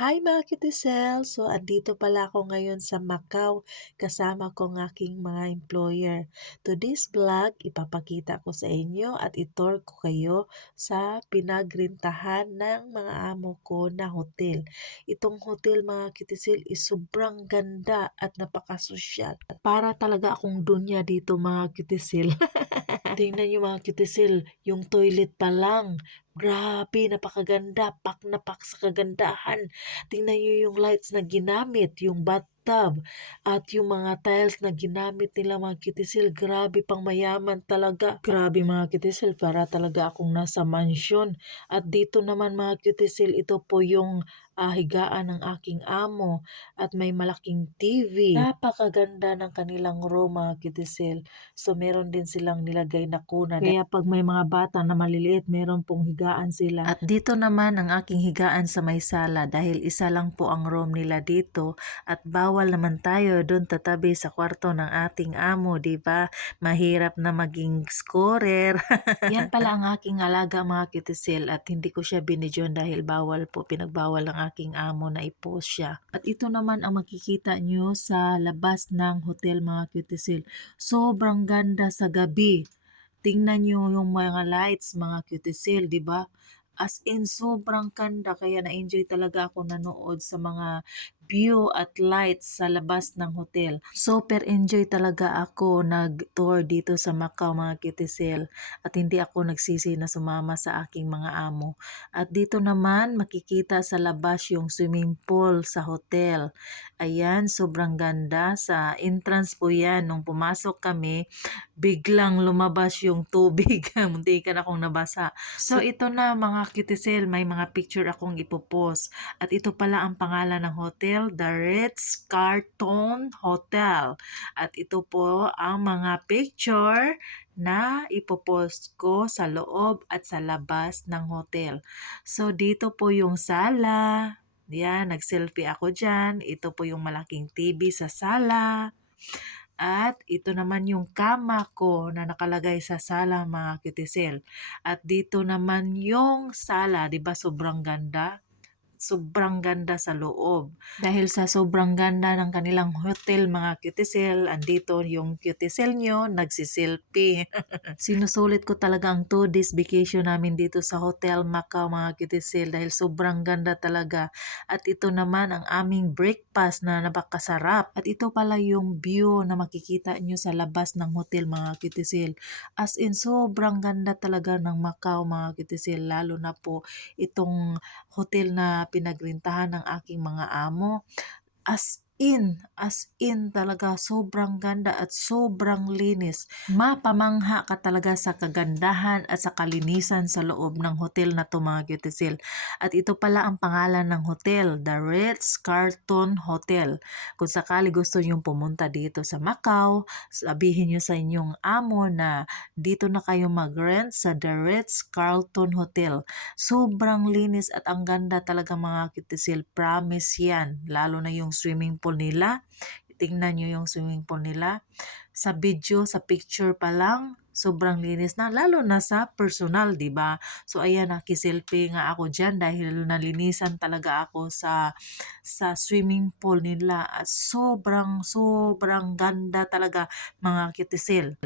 Hi mga kitisel! So, andito pala ako ngayon sa Macau kasama ko ng aking mga employer. Today's vlog, ipapakita ko sa inyo at itor ko kayo sa pinagrintahan ng mga amo ko na hotel. Itong hotel mga kitisel is sobrang ganda at napakasosyal. Para talaga akong dunya dito mga kitisel. Tingnan niyo mga kitisel, yung toilet pa lang. Grabe, napakaganda. Pak na pak sa kagandahan. Tingnan niyo yung lights na ginamit, yung bathtub, at yung mga tiles na ginamit nila mga kitisel. Grabe, pang mayaman talaga. Grabe mga kitisel, para talaga akong nasa mansyon. At dito naman mga kitisel, ito po yung ah, higaan ng aking amo at may malaking TV. Napakaganda ng kanilang room mga kitisel. So meron din silang nilagay na kunan. Kaya pag may mga bata na maliliit, meron pong higaan sila. At dito naman ang aking higaan sa may sala dahil isa lang po ang room nila dito at bawal naman tayo doon tatabi sa kwarto ng ating amo, 'di ba? Mahirap na maging scorer. Yan pala ang aking alaga mga kitisel at hindi ko siya binidyon dahil bawal po, pinagbawal ng aking amo na i-post siya. At ito naman ang makikita nyo sa labas ng hotel mga kitisel. Sobrang ganda sa gabi. Tingnan nyo yung mga lights mga kitisel, di ba? As in, sobrang ganda. Kaya na-enjoy talaga ako nanood sa mga view at lights sa labas ng hotel. Super enjoy talaga ako nag-tour dito sa Macau mga kitisel at hindi ako nagsisi na sumama sa aking mga amo. At dito naman makikita sa labas yung swimming pool sa hotel. Ayan, sobrang ganda. Sa entrance po yan, nung pumasok kami, biglang lumabas yung tubig. Muntikan akong nabasa. So ito na mga kitisel, may mga picture akong ipopost. At ito pala ang pangalan ng hotel, The Ritz Carlton Hotel. At ito po ang mga picture na ipopost ko sa loob at sa labas ng hotel. So dito po yung sala. Yan, nag-selfie ako dyan. Ito po yung malaking TV sa sala. At ito naman yung kama ko na nakalagay sa sala mga kitisel. At dito naman yung sala, 'di ba sobrang ganda? Sobrang ganda sa loob. Dahil sa sobrang ganda ng kanilang hotel mga cuticel, andito yung cuticel nyo, nagsiselfie. Sinusulit ko talaga ang 2 days vacation namin dito sa Hotel Macau mga cuticel dahil sobrang ganda talaga. At ito naman ang aming breakfast na napakasarap. At ito pala yung view na makikita nyo sa labas ng hotel mga cuticel. As in, sobrang ganda talaga ng Macau mga cuticel, lalo na po itong hotel na pinagrintahan ng aking mga amo. As in, as in talaga sobrang ganda at sobrang linis. Mapamangha ka talaga sa kagandahan at sa kalinisan sa loob ng hotel na to mga Getisil. At ito pala ang pangalan ng hotel, The Ritz Carlton Hotel. Kung sakali gusto nyong pumunta dito sa Macau, sabihin nyo sa inyong amo na dito na kayo mag-rent sa The Ritz Carlton Hotel. Sobrang linis at ang ganda talaga mga Getisil. Promise yan. Lalo na yung swimming pool nila. Tingnan nyo yung swimming pool nila. Sa video, sa picture pa lang, sobrang linis na. Lalo na sa personal, di ba? So, ayan, nakiselfie nga ako dyan dahil nalinisan talaga ako sa, sa swimming pool nila. At sobrang, sobrang ganda talaga mga kitisil.